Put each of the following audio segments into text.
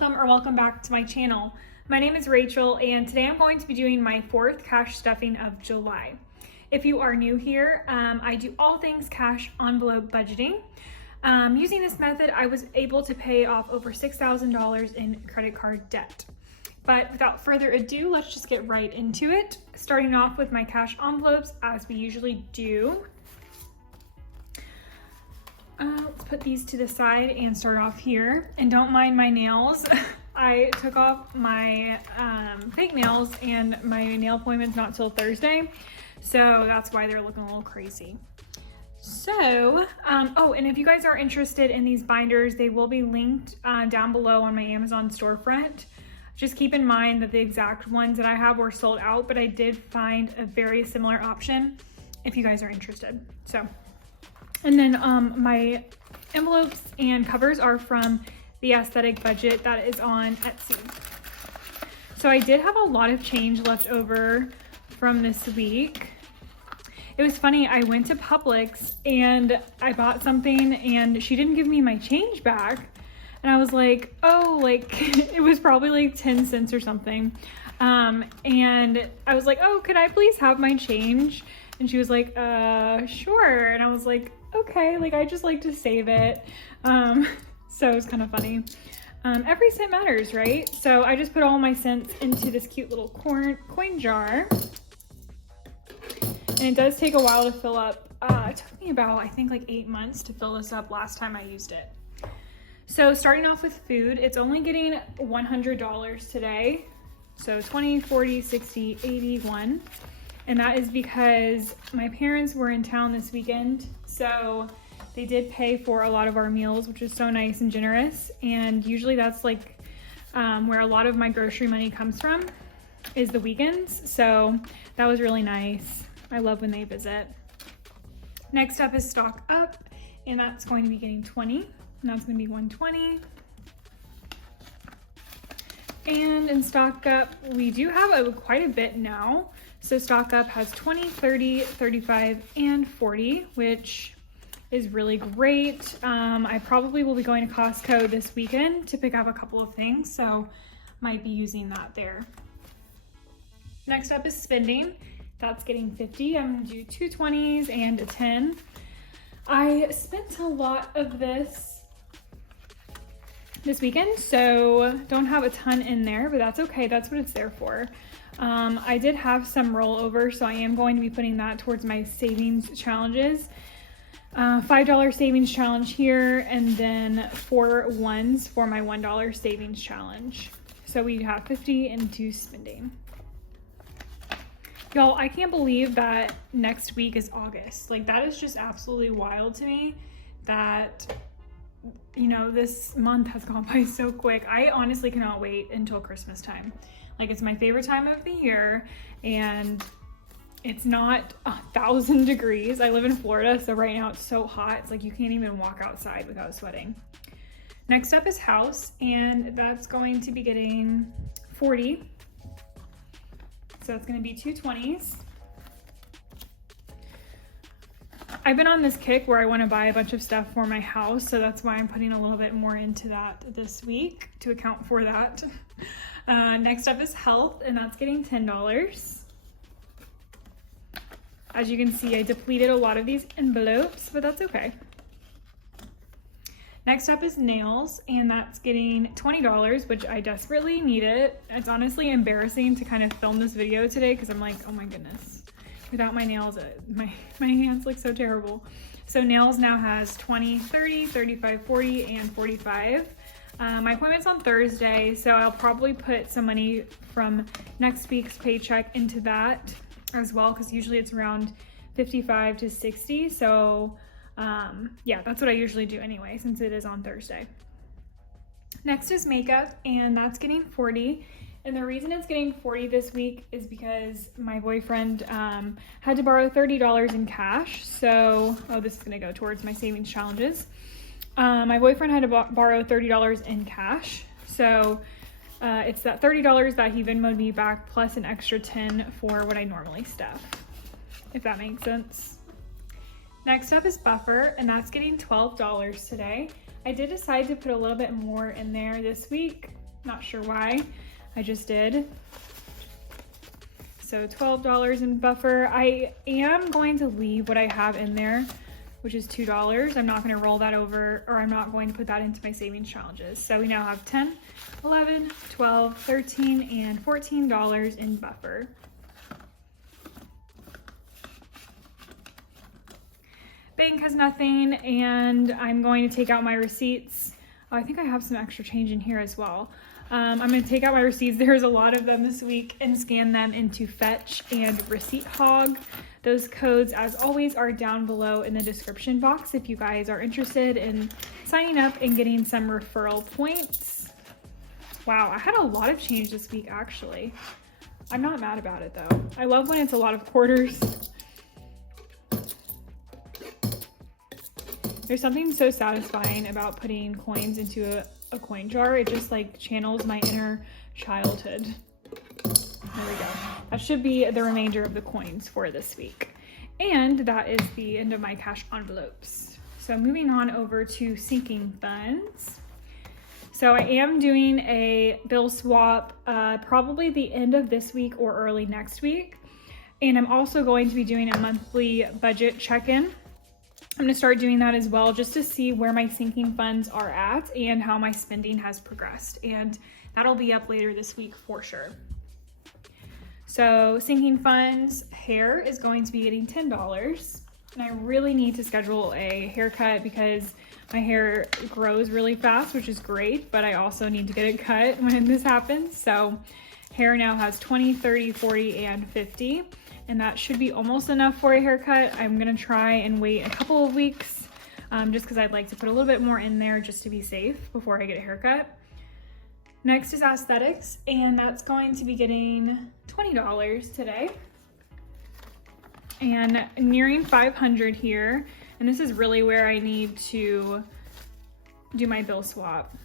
welcome or welcome back to my channel. My name is Rachel and today I'm going to be doing my 4th cash stuffing of July. If you are new here, I do all things cash envelope budgeting. Using this method, I was able to pay off over $6,000 in credit card debt. But without further ado, let's just get right into it. Starting off with my cash envelopes as we usually do. Let's put these to the side and start off here. And don't mind my nails. I took off my fake nails and my nail appointment's not till Thursday. So that's why they're looking a little crazy. So, oh, and if you guys are interested in these binders, they will be linked down below on my Amazon storefront. Just keep in mind that the exact ones that I have were sold out, but I did find a very similar option if you guys are interested. So, and then my envelopes and covers are from the Aesthetic Budget that is on Etsy. So I did have a lot of change left over from this week. It was funny, I went to Publix and I bought something and she didn't give me my change back. And I was like, oh, like it was probably like 10 cents or something. And I was like, oh, could I please have my change? And she was like, sure. And I was like, okay, like I just like to save it. So it was kind of funny. Every cent matters, right? So I just put all my cents into this cute little coin jar. And it does take a while to fill up. It took me about, I think like 8 months to fill this up last time I used it. So starting off with food, it's only getting $100 today. So 20, 40, 60, 81. And that is because my parents were in town this weekend. So they did pay for a lot of our meals, which is so nice and generous. And usually that's like where a lot of my grocery money comes from, is the weekends. So that was really nice. I love when they visit. Next up is Stock Up, and that's going to be getting 20. And that's going to be 120. And in Stock Up, we do have quite a bit now. So Stock Up has 20, 30, 35, and 40, which is really great. I probably will be going to Costco this weekend to pick up a couple of things, so might be using that there. Next up is spending. That's getting 50. I'm gonna do 2 20s and a 10. I spent a lot of this weekend, so don't have a ton in there, but that's okay. That's what it's there for. I did have some rollover, so I am going to be putting that towards my savings challenges. $5 savings challenge here, and then 4 ones for my $1 savings challenge. So we have 50 into spending. Y'all, I can't believe that next week is August. Like, that is just absolutely wild to me that, you know, this month has gone by so quick. I honestly cannot wait until Christmas time. Like, it's my favorite time of the year, and it's not 1,000 degrees. I live in Florida, so right now it's so hot. It's like you can't even walk outside without sweating. Next up is house, and that's going to be getting 40. So it's going to be 2 20s. I've been on this kick where I want to buy a bunch of stuff for my house, so that's why I'm putting a little bit more into that this week to account for that. Next up is health, and that's getting $10. As you can see, I depleted a lot of these envelopes, but that's okay. Next up is nails, and that's getting $20, which I desperately need it. It's honestly embarrassing to kind of film this video today because I'm like, oh my goodness. Without my nails, my hands look so terrible. So nails now has 20, 30, 35, 40, and 45. My appointment's on Thursday, so I'll probably put some money from next week's paycheck into that as well, because usually it's around 55 to 60. So yeah, that's what I usually do anyway, since it is on Thursday. Next is makeup, and that's getting 40. And the reason it's getting 40 this week is because my boyfriend had to borrow $30 in cash. So, oh, this is gonna go towards my savings challenges. My boyfriend had to borrow $30 in cash. So it's that $30 that he Venmo'd me back plus an extra 10 for what I normally stuff, if that makes sense. Next up is buffer, and that's getting $12 today. I did decide to put a little bit more in there this week Not sure why, I just did. So $12 in buffer. I am going to leave what I have in there, which is $2. I'm not going to roll that over, or I'm not going to put that into my savings challenges. So we now have 10, 11, 12, 13, and $14 in buffer. Bank has nothing, and I'm going to take out my receipts. Oh, I think I have some extra change in here as well. I'm going to take out my receipts. There's a lot of them this week, and scan them into Fetch and Receipt Hog. Those codes, as always, are down below in the description box if you guys are interested in signing up and getting some referral points. Wow, I had a lot of change this week, actually. I'm not mad about it, though. I love when it's a lot of quarters. There's something so satisfying about putting coins into a coin jar. It just like channels my inner childhood. There we go. That should be the remainder of the coins for this week. And that is the end of my cash envelopes. So moving on over to sinking funds. So I am doing a bill swap probably the end of this week or early next week. And I'm also going to be doing a monthly budget check-in. I'm going to start doing that as well, just to see where my sinking funds are at and how my spending has progressed. And that'll be up later this week for sure. So sinking funds, hair is going to be getting $10. And I really need to schedule a haircut because my hair grows really fast, which is great, but I also need to get it cut when this happens. So hair now has 20, 30, 40, and 50. And that should be almost enough for a haircut. I'm gonna try and wait a couple of weeks just because I'd like to put a little bit more in there just to be safe before I get a haircut. Next is aesthetics, and that's going to be getting $20 today. And nearing 500 here, and this is really where I need to do my bill swap.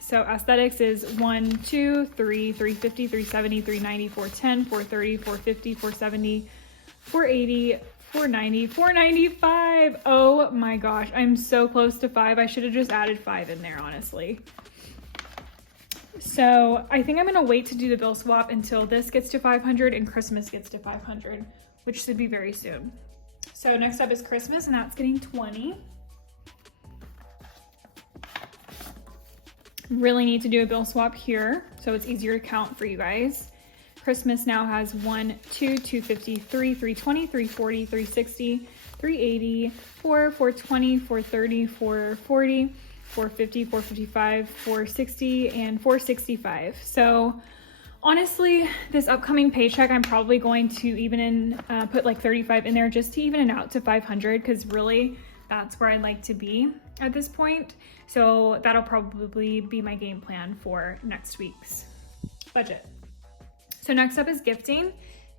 So aesthetics is 1, 2, 3, 350, 370, 390, 410, 430, 450, 470, 480, 490, 495. Oh my gosh, I'm so close to 5. I should have just added 5 in there, honestly. So I think I'm gonna wait to do the bill swap until this gets to 500 and Christmas gets to 500, which should be very soon. So next up is Christmas, and that's getting 20. Really need to do a bill swap here so it's easier to count for you guys. Christmas now has 1, 2, 250, 3, 320, 340, 360, 380, 4, 420, 430, 440, 450, 455, 460, and 465. So honestly, this upcoming paycheck, I'm probably going to even put like 35 in there just to even it out to 500, because really that's where I'd like to be at this point. So that'll probably be my game plan for next week's budget. So next up is gifting,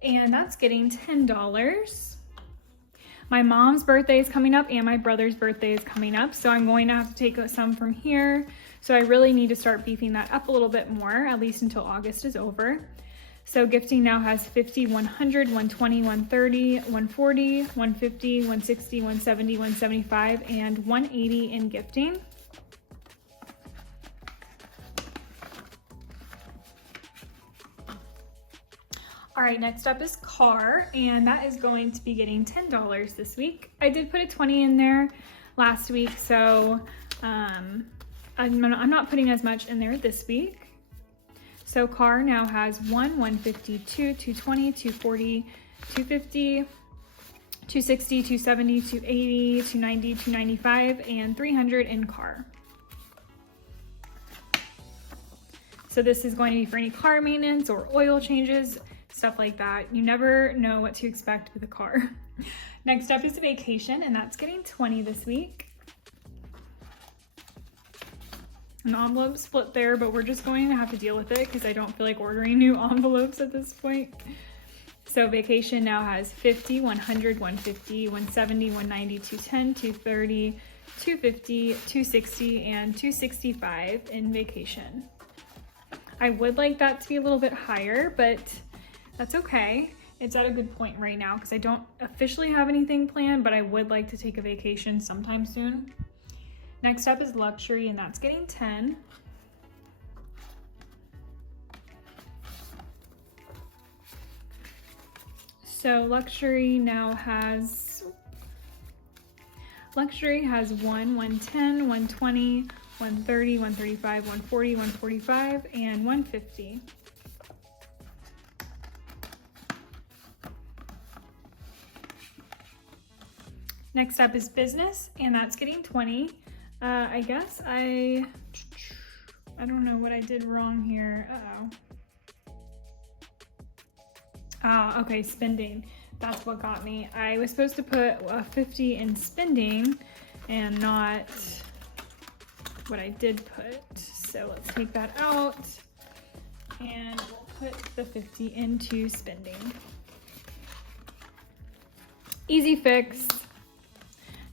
and that's getting $10. My mom's birthday is coming up and my brother's birthday is coming up, so I'm going to have to take some from here. So I really need to start beefing that up a little bit more, at least until August is over. So gifting now has 50, 100, 120, 130, 140, 150, 160, 170, 175, and 180 in gifting. All right, next up is car, and that is going to be getting $10 this week. I did put a 20 in there last week, so I'm not putting as much in there this week. So car now has 1, 150, 2, 220, 240, 250, 260, 270, 280, 290, 295, and 300 in car. So this is going to be for any car maintenance or oil changes, stuff like that. You never know what to expect with a car. Next up is vacation, and that's getting 20 this week. An envelope split there, but we're just going to have to deal with it because I don't feel like ordering new envelopes at this point. So vacation now has 50, 100, 150, 170, 190, 210, 230, 250, 260, and 265 in vacation. I would like that to be a little bit higher, but that's okay. It's at a good point right now because I don't officially have anything planned, but I would like to take a vacation sometime soon. Next up is luxury, and that's getting 10. So luxury has 110, 120, 130, 135, 140, 145, and 150. Next up is business, and that's getting 20. I guess I don't know what I did wrong here. Okay, spending. That's what got me. I was supposed to put 50 in spending and not what I did put. So let's take that out and we'll put the 50 into spending. Easy fix,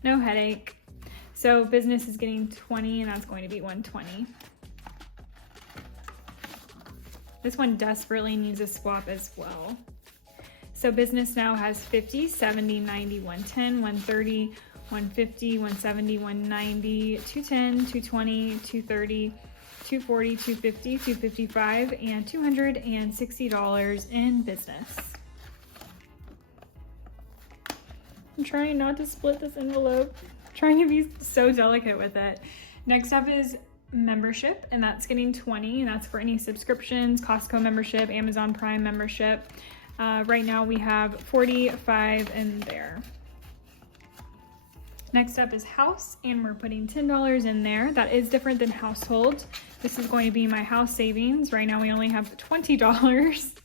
no headache. So business is getting 20 and that's going to be 120. This one desperately needs a swap as well. So business now has 50, 70, 90, 110, 130, 150, 170, 190, 210, 220, 230, 240, 250, 255, and $260 in business. I'm trying not to split this envelope. I'm trying to be so delicate with it. Next up is membership, and that's getting 20, and that's for any subscriptions, Costco membership, Amazon Prime membership. Right now we have 45 in there. Next up is house, and we're putting $10 in there. That is different than household. This is going to be my house savings. Right now we only have $20,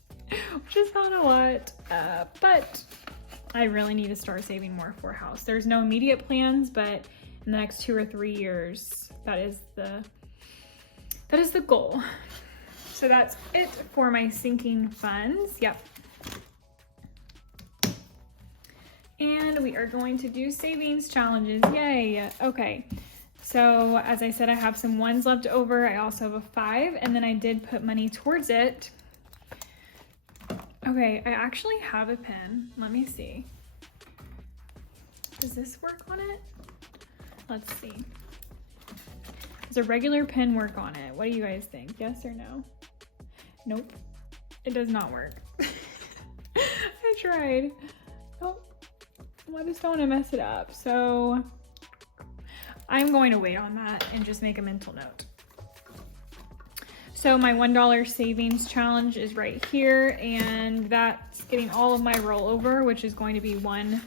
which is not a lot, but I really need to start saving more for house. There's no immediate plans, but in the next 2 or 3 years, that is the goal. So that's it for my sinking funds. Yep. And we are going to do savings challenges. Yay. Okay. So as I said, I have some ones left over. I also have a 5, and then I did put money towards it. Okay, I actually have a pen. Let me see. Does this work on it? Let's see. Does a regular pen work on it? What do you guys think? Yes or no? Nope. It does not work. I tried. Oh, I just don't want to mess it up. So I'm going to wait on that and just make a mental note. So my $1 savings challenge is right here, and that's getting all of my rollover, which is going to be 1,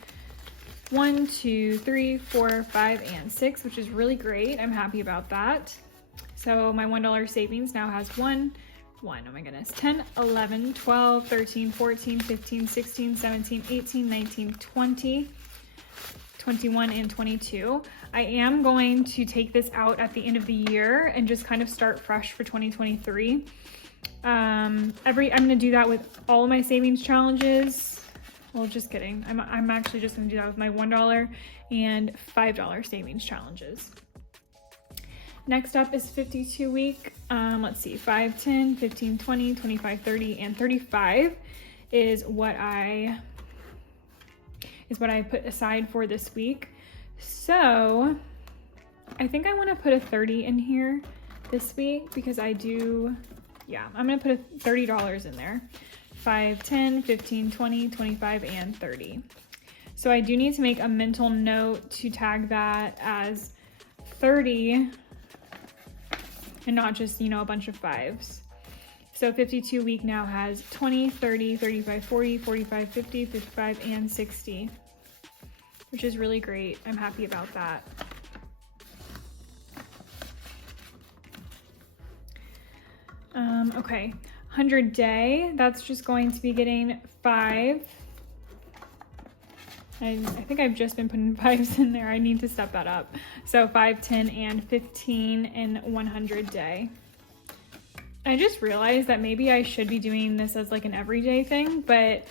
2, 3, 4, 5, and 6, which is really great. I'm happy about that. So my $1 savings now has 10, 11, 12, 13, 14, 15, 16, 17, 18, 19, 20, 21, and 22. I am going to take this out at the end of the year and just kind of start fresh for 2023. I'm going to do that with all of my savings challenges. Well, just kidding. I'm actually just going to do that with my $1 and $5 savings challenges. Next up is 52 week. Let's see, 5, 10, 15, 20, 25, 30, and 35 is what I put aside for this week. So I think I want to put a 30 in here this week because I'm going to put a $30 in there. 5, 10, 15, 20, 25, and 30. So I do need to make a mental note to tag that as 30 and not just, a bunch of 5s. So 52 week now has 20, 30, 35, 40, 45, 50, 55, and 60, which is really great. I'm happy about that. Okay, 100 day, that's just going to be getting 5. I think I've just been putting 5s in there. I need to step that up. So 5, 10, and 15 in 100 day. I just realized that maybe I should be doing this as like an everyday thing, but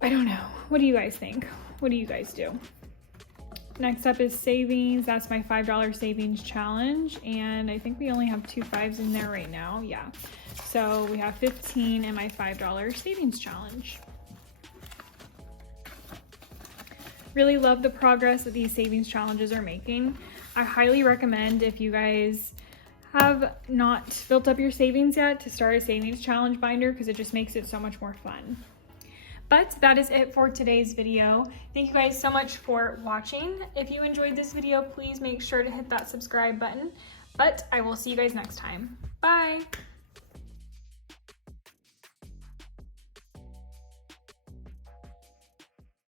I don't know. What do you guys think? What do you guys do? Next up is savings. That's my $5 savings challenge. And I think we only have 2 5s in there right now. Yeah. So we have 15 in my $5 savings challenge. Really love the progress that these savings challenges are making. I highly recommend, if you guys have not built up your savings yet, to start a savings challenge binder because it just makes it so much more fun. But that is it for today's video. Thank you guys so much for watching. If you enjoyed this video, please make sure to hit that subscribe button. But I will see you guys next time. Bye!